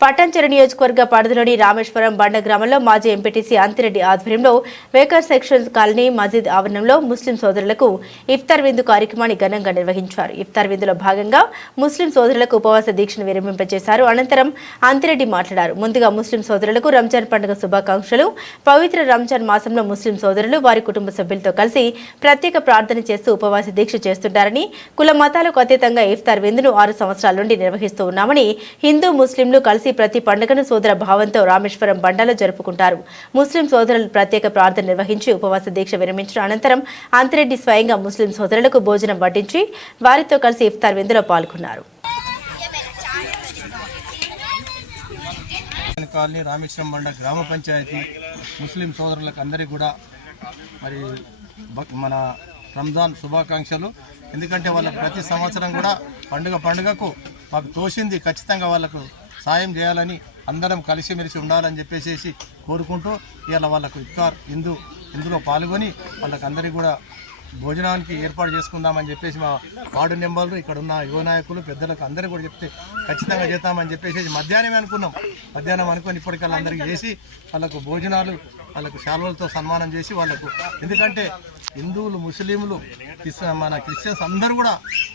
పట్టంచెరు నియోజకవర్గ పరిధిలోని రామేశ్వరం బండ గ్రామంలో మాజీ ఎంపీటీసీ అంతిరెడ్డి ఆధ్వర్యంలో వేకర్ సెక్షన్ కాలనీ మసీద్ ఆవరణంలో ముస్లిం సోదరులకు ఇఫ్తార్ విందు కార్యక్రమాన్ని ఘనంగా నిర్వహించారు. ఇఫ్తార్ విందులో భాగంగా ముస్లిం సోదరులకు ఉపవాస దీక్షను విరమింపజేశారు. అనంతరం అంతిరెడ్డి మాట్లాడారు. ముందుగా ముస్లిం సోదరులకు రంజాన్ పండుగ శుభాకాంక్షలు. పవిత్ర రంజాన్ మాసంలో ముస్లిం సోదరులు వారి కుటుంబ సభ్యులతో కలిసి ప్రత్యేక ప్రార్థన చేస్తూ ఉపవాస దీక్ష చేస్తుంటారని కుల మతాలకు అతీతంగా ఇఫ్తార్ విందును ఆరు సంవత్సరాల నుండి నిర్వహిస్తూ ఉన్నామని హిందూ ముస్లింలు కలిసి ప్రతి పండుగను సోదర భావంతో రామేశ్వరం బండలో జరుపుకుంటారు. ముస్లిం సోదరులు ప్రత్యేక ప్రార్థన నిర్వహించి ఉపవాస దీక్ష విరమించిన అనంతరం అంతిరెడ్డి స్వయంగా ముస్లిం సోదరులకు భోజనం వడ్డించి వారితో కలిసి ఇఫ్తార్ విందులో పాల్గొన్నారు. కాలనీ రామేశ్వరం బండ గ్రామ పంచాయతీ ముస్లిం సోదరులకు అందరికీ కూడా మరి మన రంజాన్ శుభాకాంక్షలు. ఎందుకంటే వాళ్ళ ప్రతి సంవత్సరం కూడా పండుగ పండుగకు మాకు తోసింది ఖచ్చితంగా వాళ్ళకు సాయం చేయాలని అందరం కలిసిమెలిసి ఉండాలని చెప్పేసి కోరుకుంటూ ఇవాళ వాళ్ళకు ఇఫ్తార్ ఇందు ఇందులో పాల్గొని వాళ్ళకందరికీ కూడా భోజనానికి ఏర్పాటు చేసుకుందామని చెప్పేసి మా వార్డు నెంబర్లు ఇక్కడ ఉన్న యువ నాయకులు పెద్దలకు అందరూ కూడా చెప్తే ఖచ్చితంగా చేద్దామని చెప్పేసి మధ్యాహ్నమే అనుకున్నాం. మధ్యాహ్నం అనుకుని ఇప్పటికల్లా అందరికీ చేసి వాళ్ళకు భోజనాలు వాళ్ళకు శాలువలతో సన్మానం చేసి వాళ్ళకు ఎందుకంటే హిందువులు ముస్లింలు మన క్రిస్టియన్స్ అందరూ కూడా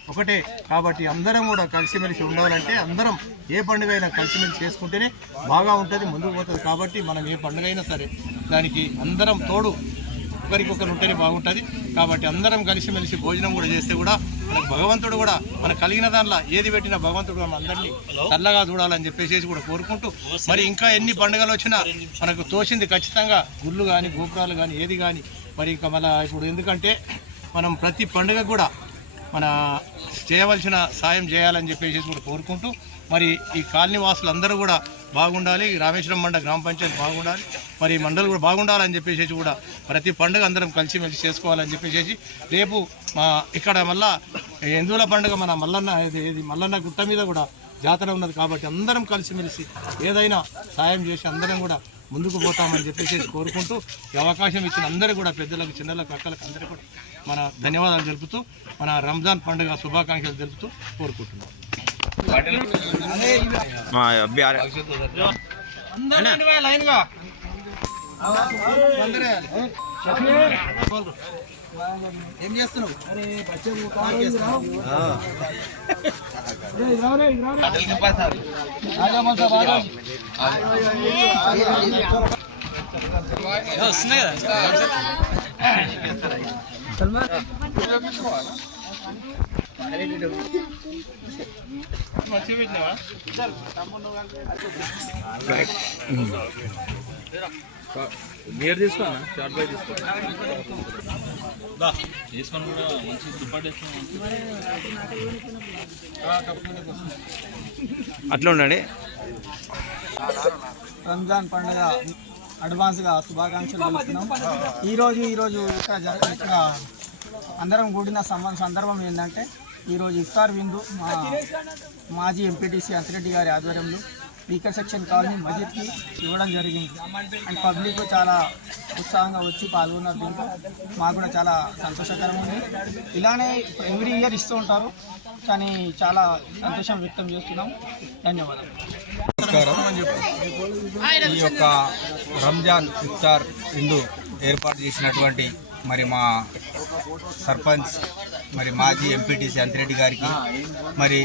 ఒకటే కాబట్టి అందరం కూడా కలిసిమెలిసి ఉండాలంటే అందరం ఏ పండుగ అయినా కలిసిమెలిసి చేసుకుంటేనే బాగా ఉంటుంది ముందుకు పోతుంది కాబట్టి మనం ఏ పండుగ అయినా సరే దానికి అందరం తోడు ఒకరికొకరు ఉంటేనే బాగుంటుంది. కాబట్టి అందరం కలిసిమెలిసి భోజనం కూడా చేస్తే కూడా మనకు భగవంతుడు కూడా మనకు కలిగిన దానిలో ఏది పెట్టినా భగవంతుడు మన అందరినీ చల్లగా చూడాలని చెప్పేసి కూడా కోరుకుంటూ మరి ఇంకా ఎన్ని పండుగలు వచ్చినా మనకు తోసింది ఖచ్చితంగా గుళ్ళు కానీ గోపురాలు కానీ ఏది కానీ మరి ఇంకా మన ఇప్పుడు ఎందుకంటే మనం ప్రతి పండుగ కూడా మన చేయవలసిన సాయం చేయాలని చెప్పేసి కూడా కోరుకుంటూ మరి ఈ కాలనీ వాసులు అందరూ కూడా బాగుండాలి. రామేశ్వరం మండ గ్రామ పంచాయతీ బాగుండాలి. మరి మండలి కూడా బాగుండాలని చెప్పేసి కూడా ప్రతి పండుగ అందరం కలిసిమెలిసి చేసుకోవాలని చెప్పేసి రేపు మా ఇక్కడ మళ్ళా హిందువుల పండుగ మన మల్లన్న ఇది మల్లన్న గుట్ట మీద కూడా జాతర ఉన్నది కాబట్టి అందరం కలిసిమెలిసి ఏదైనా సాయం చేసి అందరం కూడా ముందుకు పోతామని చెప్పేసి కోరుకుంటూ ఈ అవకాశం ఇచ్చిన అందరూ కూడా పెద్దలకు చిన్నలకు అక్కలకు అందరూ కూడా మన ధన్యవాదాలు తెలుపుతూ మన రంజాన్ పండుగ శుభాకాంక్షలు తెలుపుతూ కోరుకుంటున్నాం. మా అబ్బాయి లైన్గా ఏం చేస్తున్నావు మీరు తీసుకోనా షార్ట్ బై తీసుకో తీసుకొని కూడా మంచి దుప్పటి అట్లా ఉండండి. రంజాన్ పండుగ అడ్వాన్స్గా శుభాకాంక్షలు తెలుపుతున్నాం. ఈరోజు ఈరోజు ఇక్కడ ఇక్కడ అందరం కూడిన సంబంధ సందర్భం ఏంటంటే ఈరోజు ఇఫ్తార్ విందు మా మాజీ ఎంపీటీసీ అసిరెడ్డి గారి ఆధ్వర్యంలో స్పీకర్ సెక్షన్ కాలనీ మస్జిద్కి ఇవ్వడం జరిగింది. అండ్ పబ్లిక్ చాలా ఉత్సాహంగా వచ్చి పాల్గొన్నారు దీంట్లో. మాకు కూడా చాలా సంతోషకరంగా ఉంది ఇలానే ఎవ్రీ ఇయర్ ఇస్తూ ఉంటారు కానీ చాలా సంతోషం వ్యక్తం చేస్తున్నాం. ధన్యవాదాలు. ఈ యొక్క రంజాన్ ఇఫ్తార్ విందు ఏర్పాటు చేసినటువంటి మరి మా సర్పంచ్ మరి మాజీ ఎంపీటీసీ అంతిరెడ్డి గారికి మరి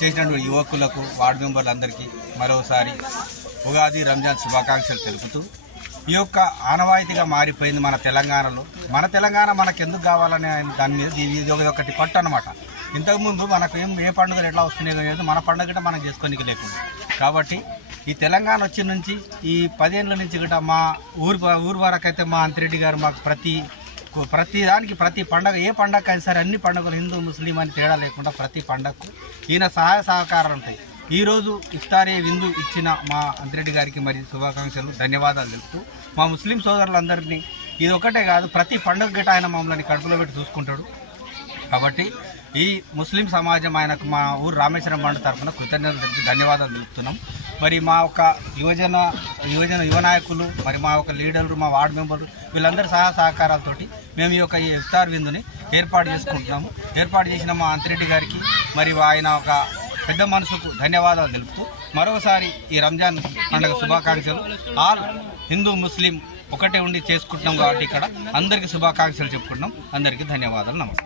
చేసినటువంటి యువకులకు వార్డు మెంబర్లందరికీ మరోసారి ఉగాది రంజాన్ శుభాకాంక్షలు తెలుపుతూ ఈ యొక్క ఆనవాయితీగా మారిపోయింది మన తెలంగాణలో. మన తెలంగాణ మనకు ఎందుకు కావాలనే దాని మీద ఇది ఇది ఒకటి పట్టు అనమాట ఇంతకుముందు మనకు ఏం ఏ పండుగలు ఎట్లా వస్తున్నాయో లేదు మన పండుగ గిట్ట మనం చేసుకోనికి లేకుండా. కాబట్టి ఈ తెలంగాణ వచ్చిన నుంచి ఈ పదేళ్ళ నుంచి గిట్ట మా ఊరు ఊరు వరకైతే మా అంతిరెడ్డి గారు మాకు ప్రతి ప్రతి దానికి ప్రతి పండగ ఏ పండగ అయినా సరే అన్ని పండుగలు హిందూ ముస్లిం అని తేడా లేకుండా ప్రతి పండగకు ఈయన సహాయ సహకారాలు ఉంటాయి. ఈరోజు ఇఫ్తారీ విందు ఇచ్చిన మా అంతిరెడ్డి గారికి మరి శుభాకాంక్షలు ధన్యవాదాలు తెలుపుతూ మా ముస్లిం సోదరులందరినీ ఇది ఒకటే కాదు ప్రతి పండుగ గట ఆయన మమ్మల్ని కడుపులో పెట్టి చూసుకుంటాడు. కాబట్టి ఈ ముస్లిం సమాజం ఆయనకు మా ఊరు రామేశ్వరం బండ తరఫున కృతజ్ఞతలు తెలిపి ధన్యవాదాలు తెలుపుతున్నాం. మరి మా ఒక యువజన యువజన యువ నాయకులు మరి మా ఒక లీడర్లు మా వార్డు మెంబర్లు వీళ్ళందరి సహా సహకారాలతోటి మేము ఈ యొక్క ఈ ఇఫ్తార్ విందుని ఏర్పాటు చేసుకుంటున్నాము. ఏర్పాటు చేసిన మా అంతిరెడ్డి గారికి మరి ఆయన ఒక పెద్ద మనసుకు ధన్యవాదాలు తెలుపుతూ మరోసారి ఈ రంజాన్ పండుగ శుభాకాంక్షలు. ఆల్ హిందూ ముస్లిం ఒకటే ఉండి చేసుకుంటున్నాం కాబట్టి ఇక్కడ అందరికీ శుభాకాంక్షలు చెప్పుకుంటున్నాం. అందరికీ ధన్యవాదాలు. నమస్తే.